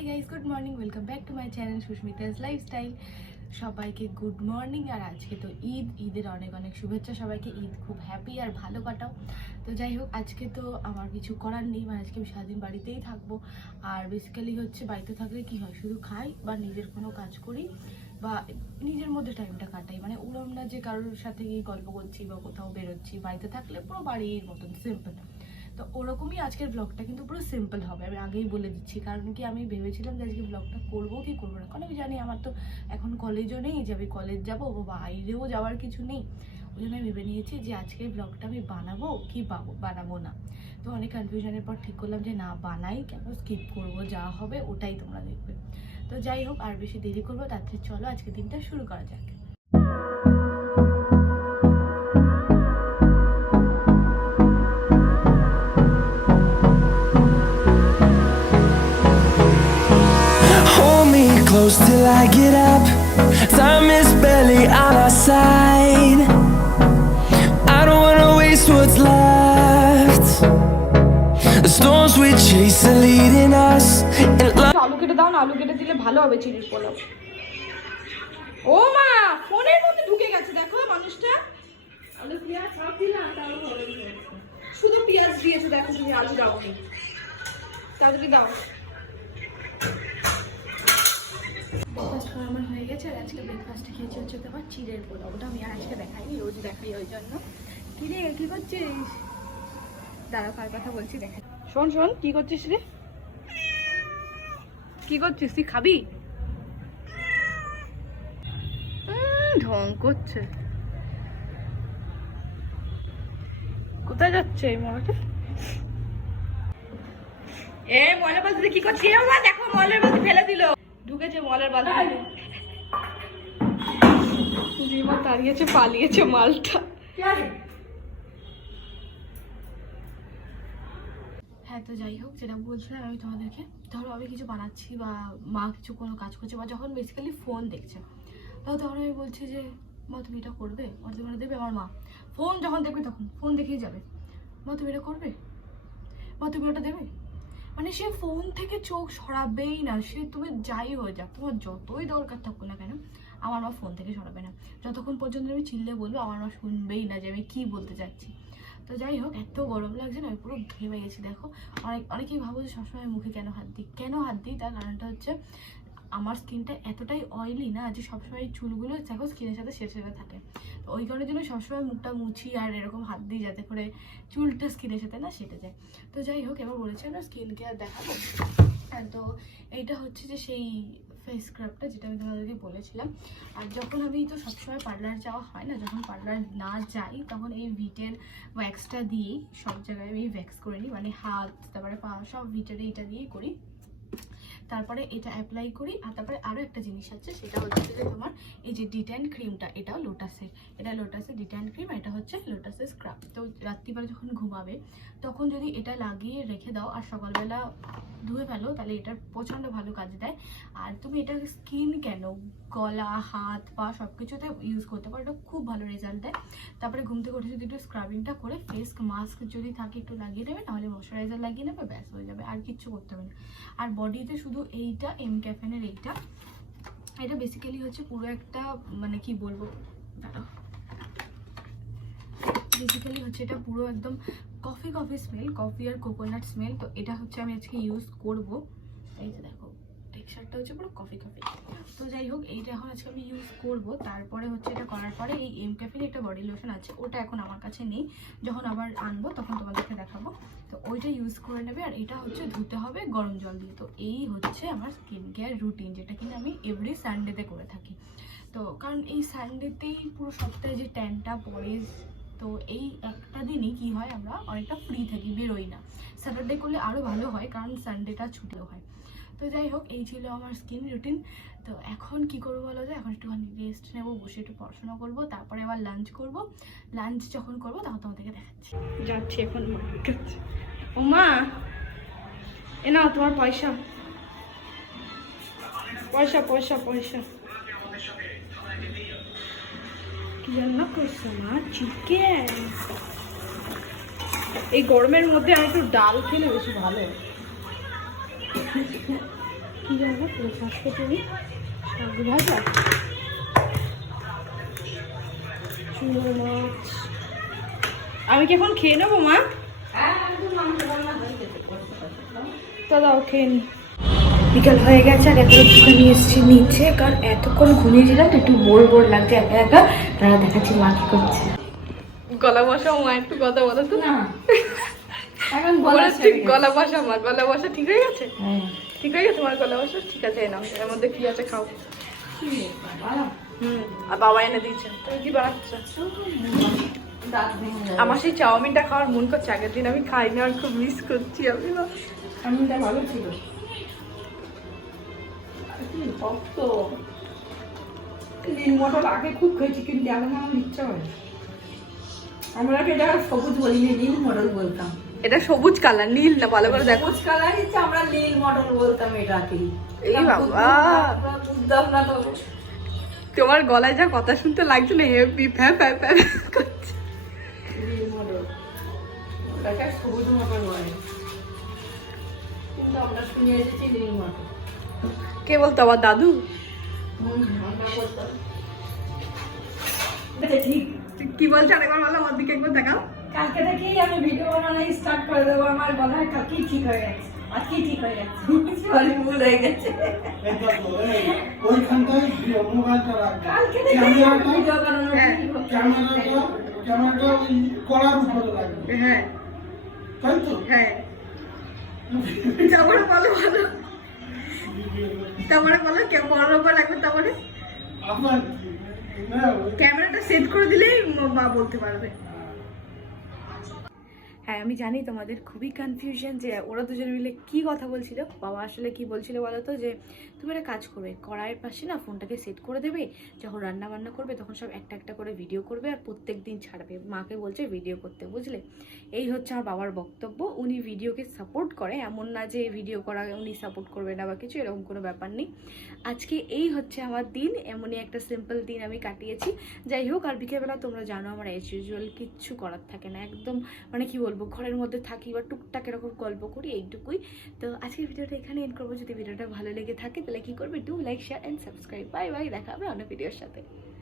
Hi guys, good morning, welcome back to my channel Susmita's lifestyle. সবাইকে good morning. আর আজকে তো ঈদের অনেক অনেক শুভেচ্ছা সবাইকে। ঈদ খুব হ্যাপি আর ভালো কাটাও। তো যাই হোক, আজকে তো আমার কিছু করার নেই, মানে আজকে আমি সারাদিন বাড়িতেই থাকবো। আর বেসিক্যালি হচ্ছে বাড়িতে থাকলে কি হয়, শুধু খাই বা নিজের কোনো কাজ করি বা নিজের মধ্যে টাইমটা কাটাই, মানে ওরম না যে কারোর সাথে গিয়ে গল্প করছি বা কোথাও বেরোচ্ছি। বাড়িতে থাকলে পুরো বাড়ির মতন সিম্পল। তো ওরকমই আজকের ব্লগটা কিন্তু পুরো সিম্পল হবে, আমি আগেই বলে দিচ্ছি। কারণ কি, আমি ভেবেছিলাম যে আজকে ব্লগটা করবো কি করবো না, কারণ আমি জানি আমার তো এখন কলেজও নেই যে আমি কলেজ যাবো, বাইরেও যাওয়ার কিছু নেই। ওই জন্য আমি ভেবে নিয়েছি যে আজকের ব্লগটা আমি বানাবো কি বানাবো না। তো অনেক কনফিউশনের পর ঠিক করলাম যে না বানাই, কেন স্কিপ করবো, যা হবে ওটাই তোমরা দেখবে। তো যাই হোক, আর বেশি দেরি করবো তার থেকে চলো আজকের দিনটা শুরু করা যাক। Close till I get up. Time is barely on our side. I don't wanna waste what's left. The storms we chase are leading us. আলু কেটে দাও না, আলু কেটে দিলে ভালো হবে চিড়ির পোলাও। ও মা, ফোনের মধ্যে ঢুকে গেছে দেখো মানুষটা। আলু পেঁয়াজ সব দিলাম, তাও হবে শুধু পেঁয়াজ দিয়েছে দেখো, তুমি আলু দাওনি। তাড়াতাড়ি দাও। ব্রেকফাস্ট করা আমার হয়ে গেছে। আর আজকে ব্রেকফাস্টে খেয়েছি হচ্ছে তোমার চিড়ের পোলাও। ওটা আমি আর আজকে দেখাইনি, রোজ দেখাই ওই জন্য। কি রে, কি করছিস? দাঁড়া, কার কথা বলছি দেখাই। শোন শোন, কি করছিস রে? কি করছিস তুই? খাবি? ঢং করছে। কোথায় যাচ্ছে এই মলাটা? এ মলের বালতিতে কি করছে? দেখো মলের বালতি ফেলে দিল, ঢুকেছে মলের বালতি। রিমা তাড়িয়েছে, পালিয়েছে মালটা। হ্যাঁ, তো যাই হোক, যেটা বলছিলাম আমি তোমাদেরকে, ধরো আমি কিছু বানাচ্ছি বা মা কিছু কোনো কাজ করছে বা যখন বেসিক্যালি ফোন দেখছে, তখন আমি বলছি যে মা তুমি এটা করবে, আর তুমি এটা দেবে। আমার মা ফোন যখন দেখবে তখন ফোন দেখেই যাবে, মা তুমি এটা করবে, মা তুমি ওটা দেবে। মানে সে ফোন থেকে চোখ সরাবেই না, সে তুমি যাই হয়ে যাক, তোমার যতই দরকার থাকুক না কেন, আমার মা ফোন থেকে সরাবে না। যতক্ষণ পর্যন্ত আমি চিল্লে বলবো, আমার মা শুনবেই না যে আমি কি বলতে চাচ্ছি। তো যাই হোক, এত গরম লাগছে না, আমি পুরো ঘেমে গেছি দেখো। অনেকেই ভাবো যে সবসময় মুখে কেন হাত দিই, তার কারণটা হচ্ছে আমার স্কিনটা এতটাই অয়েলি না যে সবসময় চুলগুলো দেখো স্কিনের সাথে সেরে থাকে। তো ওই কারণের জন্য সবসময় মুখটা মুছি আর এরকম হাত দিই, যাতে করে চুলটা স্কিনের সাথে না সেটে যায়। তো যাই হোক, এবার বলেছি আমরা স্কিন কেয়ার দেখাবো। তো এইটা হচ্ছে যে সেই ফেস স্ক্রাবটা যেটা আমি তোমাদেরকে বলেছিলাম। আর যখন আমি তো সবসময় পার্লার যাওয়া হয় না, যখন পার্লার না যাই তখন এই ভিটের ওয়্যাক্সটা দিয়েই সব জায়গায় আমি ভ্যাক্স করে নিই, মানে হাত তারপরে পা সব ভিটের এইটা দিয়েই করি। তারপরে এটা অ্যাপ্লাই করি। আর তারপরে আরও একটা জিনিস আছে, সেটা হচ্ছে যে তোমার এই যে ডিট্যান ক্রিমটা, এটাও লোটাসের, এটা লোটাসের ডিট্যান ক্রিম, এটা হচ্ছে লোটাসের স্ক্রাব। তো রাত্রিবেলা যখন ঘুমাবে তখন যদি এটা লাগিয়ে রেখে দাও আর সকালবেলা ধুয়ে ফেলো, তাহলে এটার প্রচণ্ড ভালো কাজ দেয়। আর তুমি এটা স্কিন কেন, গলা হাত পা সব কিছুতে ইউজ করতে পারো, এটা খুব ভালো রেজাল্ট দেয়। তারপরে ঘুম থেকে উঠে যদি একটু স্ক্রাবিংটা করে ফেস মাস্ক যদি থাকে একটু লাগিয়ে নেবে, নাহলে ময়শ্চারাইজার লাগিয়ে নেবে, ব্যাস হয়ে যাবে, আর কিচ্ছু করতে হবে না। আর বডিতে শুধু এইটা এমক্যাফেনের এটা বেসিক্যালি হচ্ছে পুরো একটা, মানে কি বলবো, বেসিক্যালি হচ্ছে এটা পুরো একদম কফি স্মেল, কফি আর কোকোনাট স্মেল। তো এটা হচ্ছে আমি আজকে ইউজ করবো। এই যে দেখো টেক্সচারটা হচ্ছে পুরো কফি। তো যাই হোক, এইটা এখন আজকে আমি ইউজ করবো। তারপরে হচ্ছে এটা করার পরে এই এমক্যাফের একটা বডি লোশন আছে, ওটা এখন আমার কাছে নেই, যখন আবার আনবো তখন তোমাদেরকে দেখাবো। তো ওইটা ইউজ করে নেবে। আর এটা হচ্ছে ধুতে হবে গরম জল দিয়ে। তো এই হচ্ছে আমার স্কিন কেয়ার রুটিন, যেটা কিনা আমি এভরি সানডেতে করে থাকি। তো কারণ এই সানডেতেই পুরো সপ্তাহে যে ট্যানটা পড়ে, তো এই একটা দিনই কি হয়, আমরা অনেকটা ফ্রি থাকি, বেরোই না। স্যাটারডে করলে আরও ভালো হয়, কারণ সানডেটা ছুটিও হয়। তো যাই হোক, এই ছিল আমার স্কিন রুটিন। তো এখন কি করবো বলো, যে এখন একটুখানি রেস্ট নেবো, বসে একটু পড়াশোনা করবো, তারপরে আবার লাঞ্চ করবো। লাঞ্চ যখন করবো তখন তোমাদেরকে দেখাচ্ছি। যাচ্ছি এখন। ও মা, এ নাও তোমার পয়সা। কি রান্না করছো মা? চিকেন। এই গরমের মধ্যে আমি একটু ডাল খেলে বেশি ভালো। কি জানো স্বাস্থ্য তুমি ভাজা চুনো মাছ। আমি কি এখন খেয়ে নেবো মা? তো দাও খেয়ে নি। বিকাল হয়ে গেছে আর এখন একটুখানি এসেছি নিচে, কারণ এতক্ষণ ঘুমিয়েছিলাম তো একটু বোর বোর লাগছে একা একা। তারা দেখাচ্ছি মা কি করছে। গলা বসা মা, একটু কথা বলো তো। না এখন গলা বসা মা, গলা বসা ঠিক হয়ে গেছে? ঠিক হয়ে গেছে তোমার গলা বসা? ঠিক আছে নাও, এর মধ্যে কি আছে খাও। আর বাবা এনে দিয়েছে। তুমি কি বানাচ্ছ? আমার সেই চাউমিনটা খাওয়ার মন করছে, আগের দিন আমি খাইনি আর খুব মিস করছি। আমি না চাউমিনটা ভালো ছিল, নীল মটর আগে খুব খেয়েছি, কিন্তু এখন আমার ইচ্ছা হয়। আমরা এটা সবুজ বলিনি, নীল মটর বলতাম। এটা সবুজ কালার, নীল না, ভালো করে দেখো। সবুজ কালার ইচ্ছে, আমরা নীল মটর বলতাম এটাকে। এই বাবা বুঝতাম না তো। তোমার গলায় যা কথা শুনতে লাগছে না, হেভি ফ্যা ফ্যা ফ্যা করছে। নীল মটর ওটাকে সবুজ মটর বলে, কিন্তু আমরা শুনে এসেছি নীল মটর। কে বলতো? আমার দাদু। ঠিক কি বলছে আরেকবার বলো, আমার দিকে একবার দেখাও। কালকে থেকেই আমি ভিডিও বানানো স্টার্ট করে দেবো। আমার গলায় কালকেই ঠিক হয়ে গেছে, আজকেই ঠিক হয়ে গেছে। সরি, ভুল হয়ে গেছে। ওইখানটায় মোবাইলটা রাখবে, কালকে থেকে ভিডিও বানানো ক্যামেরাটা ওই কলার উপরে রাখবে। হ্যাঁ তাই তো? হ্যাঁ। তারপরে বলো ভালো, তারপরে বলো বড় উপর লাগবে। তারপরে আপনার ক্যামেরাটা সেট করে দিলেই মা বলতে পারবে। হ্যাঁ আমি জানি তোমাদের খুবই কনফিউশন যে ওরা দুজন মিলে কি কথা বলছিল। বাবা আসলে কি বলছিল বলো তো, যে তুমি একটা কাজ করবে, কড়াইয়ের পাশে না ফোনটাকে সেট করে দেবে, যখন রান্না বান্না করবে তখন সব একটা একটা করে ভিডিও করবে আর প্রত্যেক দিন ছাড়বে। মাকে বলছে ভিডিও করতে, বুঝলে? এই হচ্ছে আমার বাবার বক্তব্য। উনি ভিডিওকে সাপোর্ট করে, এমন না যে ভিডিও করা উনি সাপোর্ট করবে না বা কিছু, এরকম কোনো ব্যাপার নেই। আজকে এই হচ্ছে আমার দিন, এমনই একটা সিম্পল দিন আমি কাটিয়েছি। যাই হোক, আর বিকেলবেলা তোমরা জানো আমার অ্যাজ ইউজুয়াল কিচ্ছু করার থাকে না, একদম মানে কি বলবো, ঘরের মধ্যে থাকি বা টুকটাক এরকম গল্প করি, এইটুকুই। তো আজকের ভিডিওটা এখানে এন্ড করবো। যদি ভিডিওটা ভালো লেগে থাকে তাহলে কি করবে, do like, share and subscribe. Bye bye, দেখা হবে অন্য ভিডিওর সাথে।